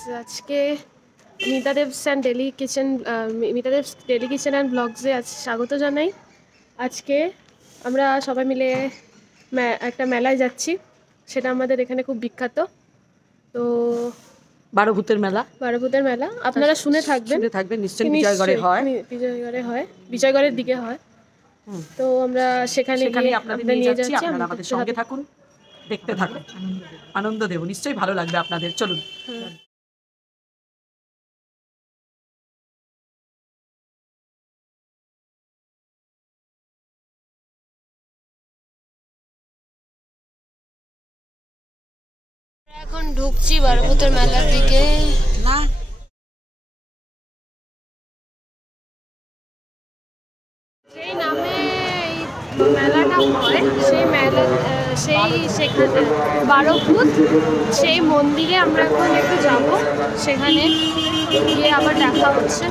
আজকে মিতাদেবস daily kitchen and ব্লগসে আজ স্বাগত জানাই। আজকে আমরা সবাই মিলে একটা মেলায় যাচ্ছি, সেটা আমাদের এখানে খুব বিখ্যাত। তো বারোভূতের মেলা আপনারা শুনে থাকবেন নিশ্চয়ই। বিজয়গড়ে হয়, বিজয়গড়ের দিকে হয়। তো আমরা সেখানে আপনাদের নিয়ে যাচ্ছি, আপনারা আমাদের সঙ্গে থাকুন, দেখতে থাকুন, আনন্দ দেব, নিশ্চয়ই ভালো লাগবে আপনাদের। চলুন। এখন ঢুকছি বারোভূতের মেলার দিকে। সেই নামে মেলাটা হয়, সেখানে বারোভূত সেই মন্দিরে আমরা এখন একটু যাব, সেখানে গিয়ে আবার দেখা হচ্ছে,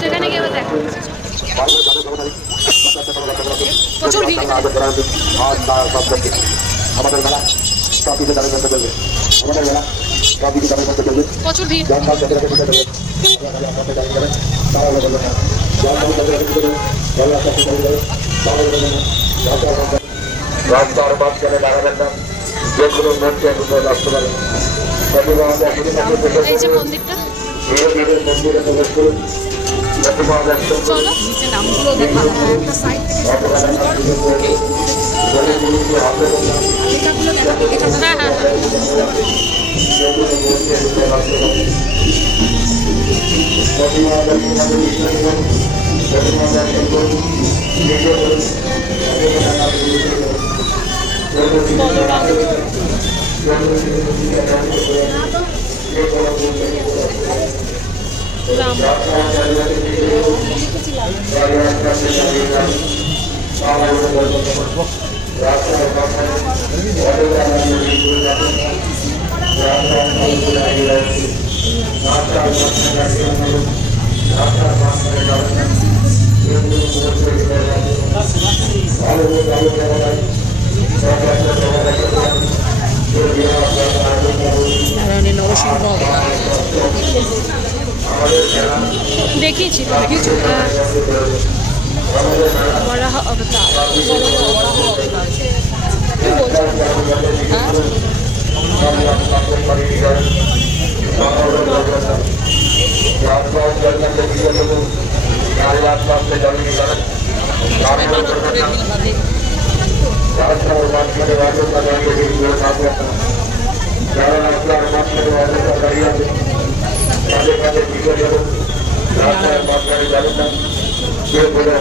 সেখানে গিয়ে আবার দেখা হচ্ছে। প্রচুর ভিড়, প্রচুর ভিড়। রাস্তার মাঝখানে দাঁড়াবেন না, যেগুলো মধ্যে রাখতে পারেন। এই যে মন্দিরটা, ধীরে ধীরে মন্দিরে প্রবেশ করুন। চলো নিচে নামগুলো দেখা একটা সাইড থেকে শুরু কর। দেখিয়েছি বরাহ অবতার।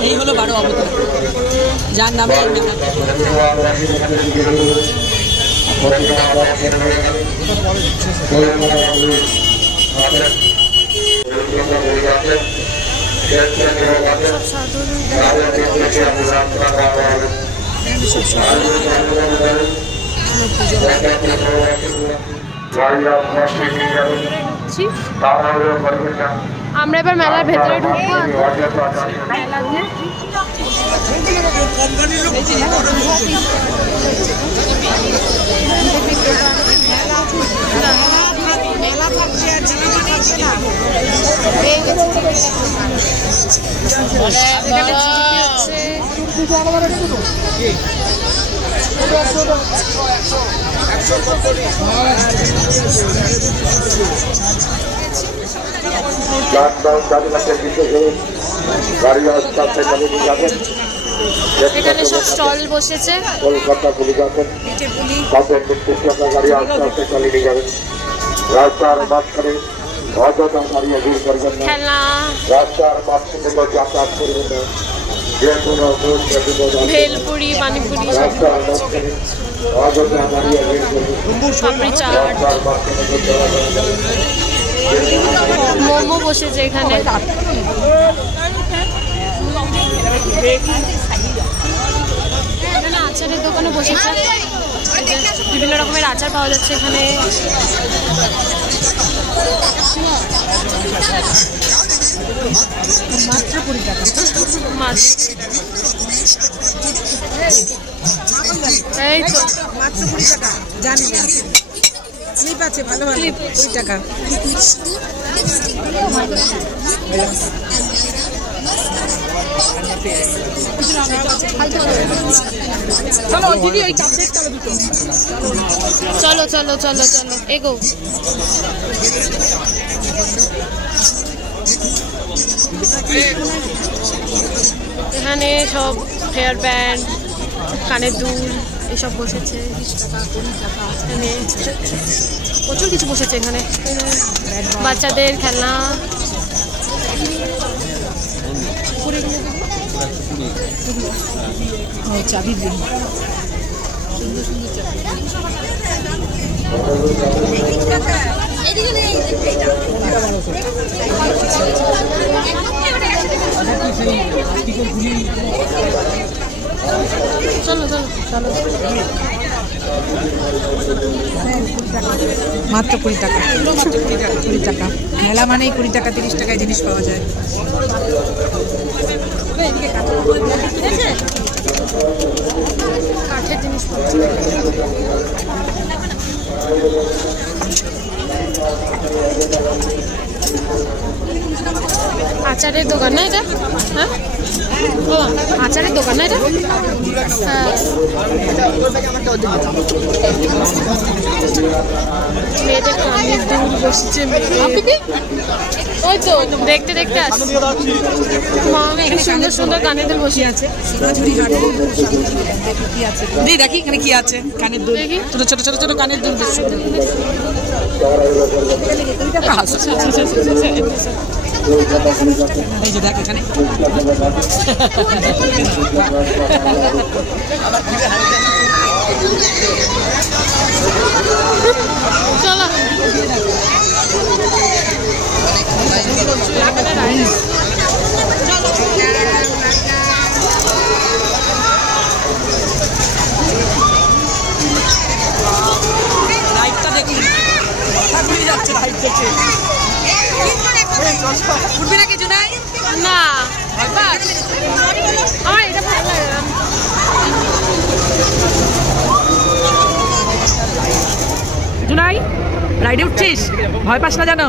এই হলো 12 অবতার, যার নামে এই মেলা। আমরা এবার মেলার ভেতরে ঢুকবো। এখানে সব স্টল বসেছে। কলকাতা পুলিশ আছেন, গাড়ি আস্তে আস্তে চালিয়ে নিয়ে যাবেন। রাস্তার মাঝখানে অযথা দাঁড়িয়ে ভিড় করবেন না, রাস্তার মাঝখানে যাতায়াত করবেন না। যে কোনো ভেলপুরি, পানিপুরি, রাস্তার মাঝখানে অযথা দাঁড়িয়ে ভিড় করবেন। মোমো বসেছে এখানে। আচারের দোকানে বসেছে, বিভিন্ন রকমের আচার পাওয়া যাচ্ছে এখানে। মাত্র 20 টাকা মাছ। এই তো মাত্র 20 টাকা জানি। স্লিপ আছে ভালো ভালো 20 টাকা। চলো দিদি ওই কাপ দেখতে হবে দুটো। চলো চলো চলো চলো এগো। এখানে সব হেয়ার ব্যান্ড, কানের দুল এসব বসেছে। এখানে প্রচুর কিছু বসেছে। এখানে বাচ্চাদের খেলনা, চাবি দিন। চলো চলো চলো। মাত্র 20 টাকা, 20 টাকা। মেলা মানেই 20 টাকা 30 টাকায় জিনিস পাওয়া যায়। কাঠের জিনিস পাওয়া যায়। আচারের দোকান না এটা? হ্যাঁ ও আচারের দোকান না এটা? হ্যাঁ। মেয়েদের কানের দুল বসছে, ওই তো দেখতে দেখতে আসছে। এখানে সুন্দর সুন্দর কানের দুল বসে আছে। দেখি এখানে কি আছে। কানের দুল, ছোট ছোট ছোট ছোট কানের দুল বেশ সুন্দর। এই যে দেখ এখানে চলো। লাইটটা দেখুন, যাচ্ছে লাইট দেখে। উঠবি না কিছু নাই না আমার এটা ভালো লাগে না। জুনাই রাইডে উঠছিস? ভয় পাস না জানো?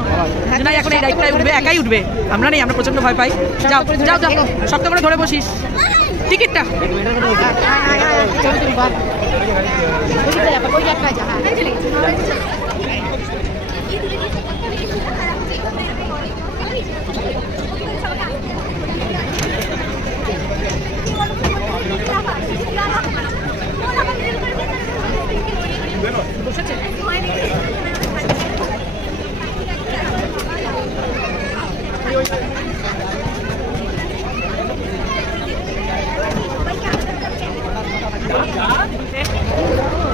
জুনাই এখন এই রাইডটায় উঠবে, একাই উঠবে। আমরা নেই, আমরা প্রচন্ড ভয় পাই। যাও যাও যাও, শক্ত করে ধরে বসিস। টিকিটটা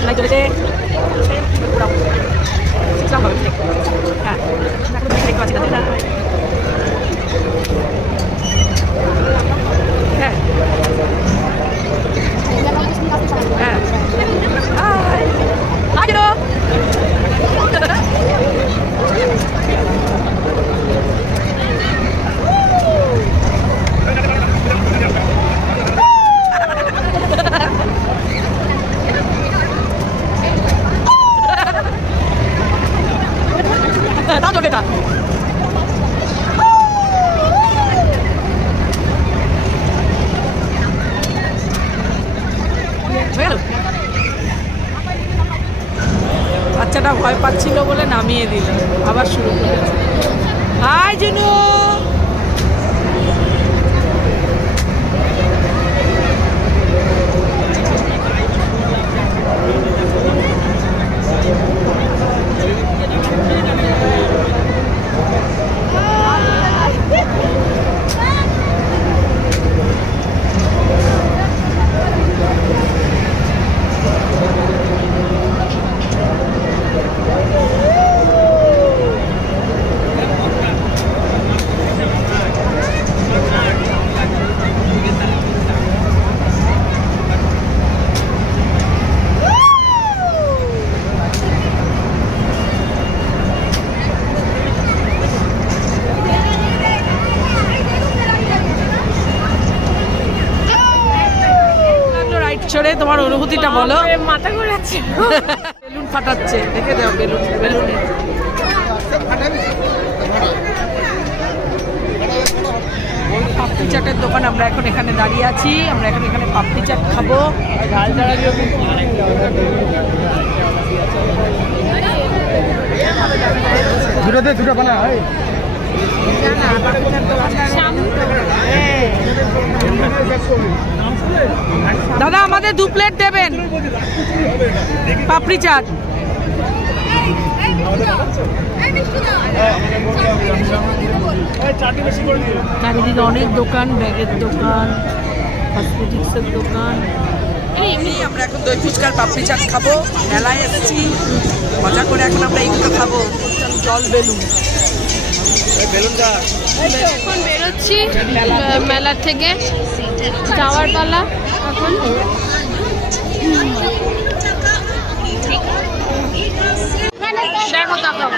নাই চলেছে। হ্যাঁ দেখতে পাচ্ছি না। হ্যাঁ হ্যাঁ আজো দাও বেটা। বাচ্চাটা ভয় পাচ্ছিল বলে নামিয়ে দিল, আবার শুরু করেছে। হাই জিনু, চড়ে তোমার অনুভূতিটা বলো। মাথা ঘুরাচ্ছে। বেলুন ফাটাচ্ছে, দেখে দাও বেলুনে। পাপড়ি চাটের দোকান, আমরা এখন এখানে দাঁড়িয়ে আছি, আমরা এখন এখানে পাপড়ি চাট খাবো। দুটো বানা হয় দাদা আমাদের 2 প্লেট দেবেন পাপড়ি চাট। চারিদিকে অনেক দোকান, ব্যাগের দোকান, কসমেটিক্সের দোকান। আমরা এখন দই ফুচকার পাপড়ি চাট খাবো, মেলায় এসেছি মজা করে, এখন আমরা এইগুলো খাবো। জল বেলুন এখন বেরোচ্ছি মেলা থেকে, যাওয়ার পালা এখন। দেখো তাকাও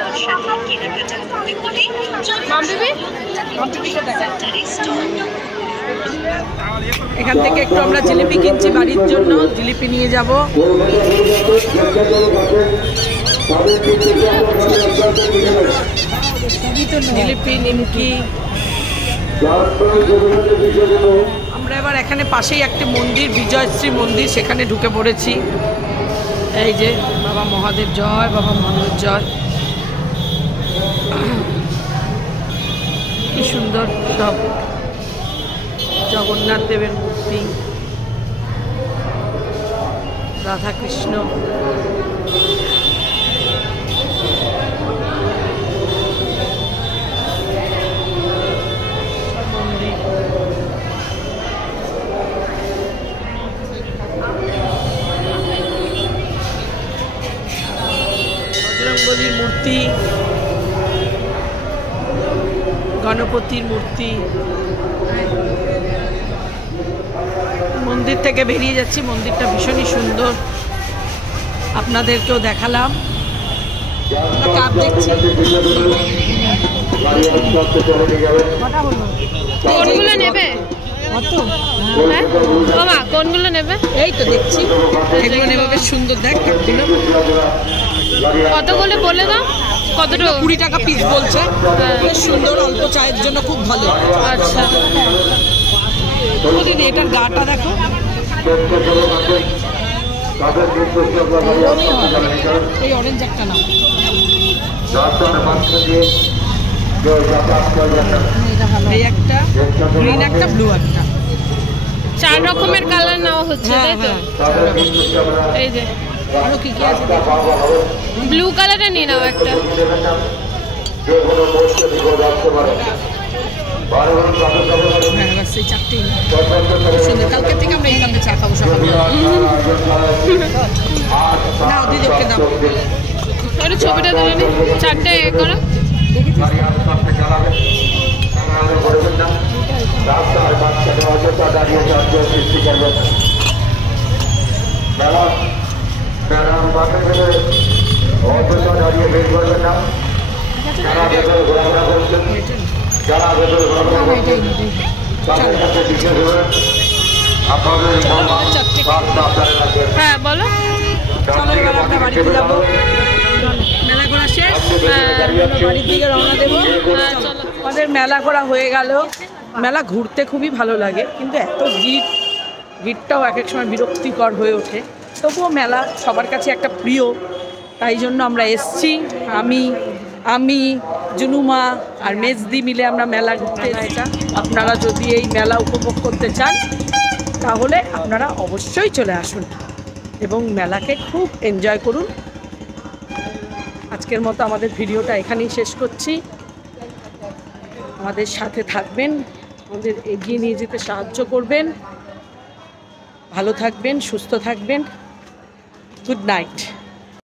এখান থেকে একটু আমরা জিলিপি কিনছি বাড়ির জন্য, জিলিপি নিয়ে যাব। জিলিপি, নিমকি। আমরা এবার এখানে পাশেই একটি মন্দির, বিজয়শ্রী মন্দির, সেখানে ঢুকে পড়েছি। এই যে বাবা মহাদেব জয়, বাবা মহাদেব জয়। কি সুন্দর সব জগন্নাথ দেবের মূর্তি, রাধাকৃষ্ণ। বজরংবলীর মূর্তি, গণপতির মূর্তি। মন্দির থেকে বেরিয়ে যাচ্ছি, মন্দিরটা ভীষণই সুন্দর, আপনাদেরকেও দেখালাম। কাপ দেখছি, কোনগুলো নেবে? হ্যাঁ বাবা কোনগুলো নেবে? এই তো দেখছি এগুলো নেবে, বেশ সুন্দর। দেখ কাপগুলো কতগুলো বলে দাও। কতটা? 20 টাকা পিস বলছে। বেশ সুন্দর, অল্প চায়ের জন্য খুব ভালো। আচ্ছা দিদি এটার গাটা দেখো, এই অরেঞ্জ একটা নাও, এই একটা গ্রিন, একটা ব্লু, একটা 4 রকমের কালার নেওয়া হচ্ছে, তাই তো? এই যে আরো কি কি আছে, ব্লু কালারটা নিয়ে নাও একটা। সেই চারটেই সুন্দর। কালকে থেকে আমরা এই কাপে চা খাবো সকালে। না দিদি ওকে দাও, ওটা ছবিটা তুলে নি, 4টে করো। হ্যাঁ বলো। চলো এবার আমরা বাড়িতে যাবো, মেলা ঘোরা শেষ, বাড়ির দিকে রওনা দেবো। আমাদের মেলা ঘোরা হয়ে গেল। মেলা ঘুরতে খুবই ভালো লাগে, কিন্তু এত ভিড়টাও এক এক সময় বিরক্তিকর হয়ে ওঠে। তবুও মেলা সবার কাছে একটা প্রিয়, তাই জন্য আমরা এসছি। আমি জুনুমা আর মেজদি মিলে আমরা মেলা ঘুরতে। এটা আপনারা যদি এই মেলা উপভোগ করতে চান তাহলে আপনারা অবশ্যই চলে আসুন এবং মেলাকে খুব এনজয় করুন। আজকের মতো আমাদের ভিডিওটা এখানেই শেষ করছি। আমাদের সাথে থাকবেন, আমাদের এগিয়ে নিয়ে যেতে সাহায্য করবেন। ভালো থাকবেন, সুস্থ থাকবেন। Good night.